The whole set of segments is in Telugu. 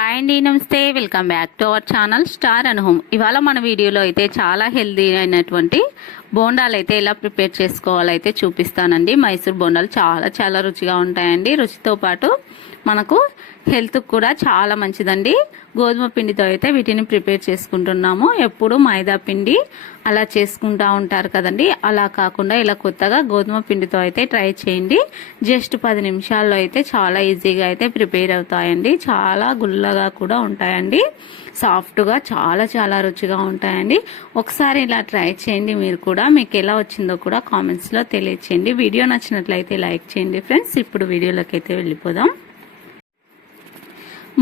హాయ్ అండి నమస్తే. Welcome back to our channel star and home ఇవాళ మన వీడియోలో అయితే చాలా హెల్దీ అయినటువంటి బోండాలు అయితే ఎలా ప్రిపేర్ చేసుకోవాలైతే చూపిస్తానండి. మైసూర్ బోండాలు చాలా చాలా రుచిగా ఉంటాయండి. రుచితో పాటు మనకు హెల్త్ కూడా చాలా మంచిదండి. గోధుమ పిండితో అయితే వీటిని ప్రిపేర్ చేసుకుంటున్నాము. ఎప్పుడు మైదా పిండి అలా చేసుకుంటా ఉంటారు కదండి. అలా కాకుండా ఇలా కొత్తగా గోధుమ పిండితో అయితే ట్రై చేయండి. జస్ట్ పది నిమిషాల్లో అయితే చాలా ఈజీగా అయితే ప్రిపేర్ అవుతాయండి. చాలా గుల్లగా కూడా ఉంటాయండి. సాఫ్ట్గా చాలా చాలా రుచిగా ఉంటాయండి. ఒకసారి ఇలా ట్రై చేయండి మీరు కూడా. మీకు ఎలా వచ్చిందో కూడా కామెంట్స్లో తెలియచేయండి. వీడియో నచ్చినట్లయితే లైక్ చేయండి ఫ్రెండ్స్. ఇప్పుడు వీడియోలోకి అయితే వెళ్ళిపోదాం.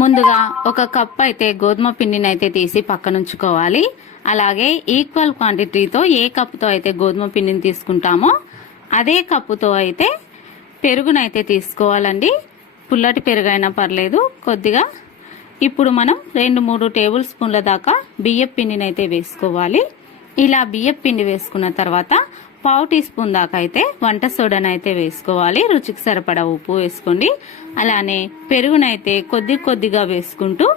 ముందుగా ఒక కప్ అయితే గోధుమ పిండిని అయితే తీసి పక్కన ఉంచుకోవాలి అలాగే ఈక్వల్ క్వాంటిటీతో ఏ కప్పుతో అయితే గోధుమ పిండిని తీసుకుంటామో అదే కప్పుతో అయితే పెరుగునైతే తీసుకోవాలండి. పుల్లటి పెరుగైనా పర్లేదు. కొద్దిగా ఇప్పుడు మనం రెండు మూడు టేబుల్ స్పూన్ల దాకా బియ్యం పిండిని అయితే వేసుకోవాలి. ఇలా బియ్యం పిండి వేసుకున్న తర్వాత పావు టీ స్పూన్ దాకా అయితే వంట సోడనైతే అయితే వేసుకోవాలి. రుచికి సరిపడా ఉప్పు వేసుకోండి. అలానే పెరుగునైతే కొద్ది కొద్దిగా వేసుకుంటూ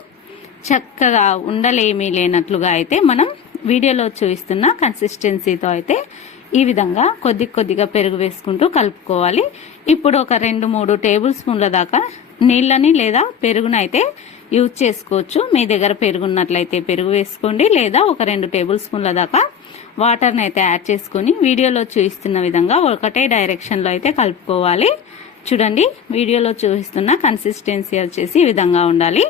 చక్కగా ఉండలేమీ లేనట్లుగా అయితే మనం వీడియోలో చూపిస్తున్న కన్సిస్టెన్సీతో అయితే ఈ విధంగా కొద్ది కొద్దిగా పెరుగు వేసుకుంటూ కలుపుకోవాలి. ఇప్పుడు ఒక రెండు మూడు టేబుల్ స్పూన్ల దాకా నీళ్ళని లేదా పెరుగునైతే యూజ్ చేసుకోవచ్చు. మీ దగ్గర పెరుగున్నట్లయితే పెరుగు వేసుకోండి లేదా ఒక రెండు టేబుల్ స్పూన్ల దాకా వాటర్ని అయితే యాడ్ చేసుకుని వీడియోలో చూపిస్తున్న విధంగా ఒకటే డైరెక్షన్లో అయితే కలుపుకోవాలి. చూడండి వీడియోలో చూపిస్తున్న కన్సిస్టెన్సీ వచ్చేసి ఈ విధంగా ఉండాలి.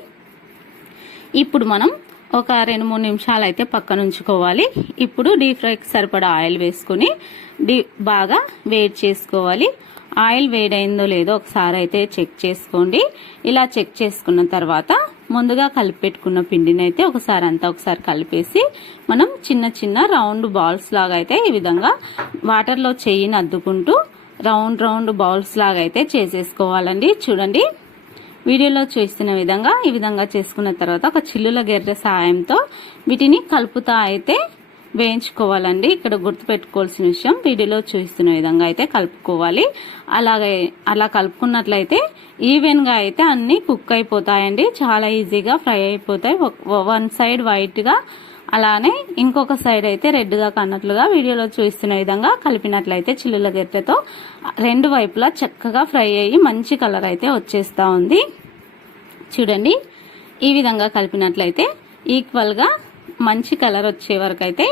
ఇప్పుడు మనం ఒక రెండు మూడు నిమిషాలు అయితే పక్కన ఉంచుకోవాలి. ఇప్పుడు డీప్ ఫ్రైకి సరిపడా ఆయిల్ వేసుకుని డీ బాగా వేడి చేసుకోవాలి. ఆయిల్ వేడైందో లేదో ఒకసారి అయితే చెక్ చేసుకోండి. ఇలా చెక్ చేసుకున్న తర్వాత ముందుగా కలిపి పెట్టుకున్న పిండిని అయితే ఒకసారి అంతా ఒకసారి కలిపేసి మనం చిన్న చిన్న రౌండ్ బాల్స్ లాగా అయితే ఈ విధంగా వాటర్లో చెయ్యిని అద్దుకుంటూ రౌండ్ రౌండ్ బౌల్స్ లాగా అయితే చేసేసుకోవాలండి. చూడండి. వీడియోలో చూస్తున్న విధంగా ఈ విధంగా చేసుకున్న తర్వాత ఒక చిల్లుల గెర్రె సాయంతో వీటిని కలుపుతా అయితే వేయించుకోవాలండి. ఇక్కడ గుర్తుపెట్టుకోవాల్సిన విషయం వీడియోలో చూస్తున్న విధంగా అయితే కలుపుకోవాలి. అలాగే అలా కలుపుకున్నట్లయితే ఈవెన్గా అయితే అన్ని కుక్ అయిపోతాయండి. చాలా ఈజీగా ఫ్రై అయిపోతాయి. వన్ సైడ్ వైట్గా అలానే ఇంకొక సైడ్ అయితే రెడ్గా కన్నట్లుగా వీడియోలో చూస్తున్న విధంగా కలిపినట్లయితే చిల్లుల గెట్టెతో రెండు వైపులా చక్కగా ఫ్రై అయ్యి మంచి కలర్ అయితే వచ్చేస్తూ ఉంది. చూడండి. ఈ విధంగా కలిపినట్లయితే ఈక్వల్గా మంచి కలర్ వచ్చే వరకు అయితే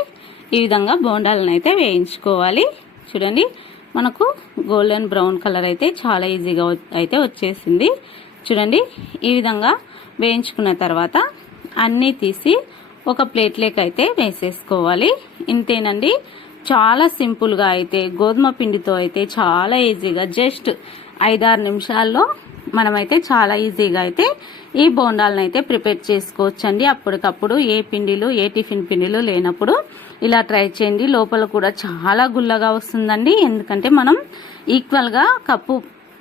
ఈ విధంగా బోండాలను అయితే వేయించుకోవాలి. చూడండి మనకు గోల్డెన్ బ్రౌన్ కలర్ అయితే చాలా ఈజీగా అయితే వచ్చేసింది. చూడండి ఈ విధంగా వేయించుకున్న తర్వాత అన్నీ తీసి ఒక ప్లేట్లోకి అయితే వేసేసుకోవాలి. ఇంతేనండి చాలా సింపుల్గా అయితే గోధుమ పిండితో అయితే చాలా ఈజీగా జస్ట్ ఐదారు నిమిషాల్లో మనమైతే చాలా ఈజీగా అయితే ఈ బోండాలను అయితే ప్రిపేర్ చేసుకోవచ్చండి. అప్పటికప్పుడు ఏ పిండిలు ఏ టిఫిన్ పిండిలు లేనప్పుడు ఇలా ట్రై చేయండి. లోపల కూడా చాలా గుల్లగా వస్తుందండి. ఎందుకంటే మనం ఈక్వల్గా కప్పు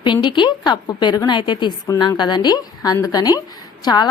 పిండికి కప్పు పెరుగునైతే తీసుకున్నాం కదండి. అందుకని చాలా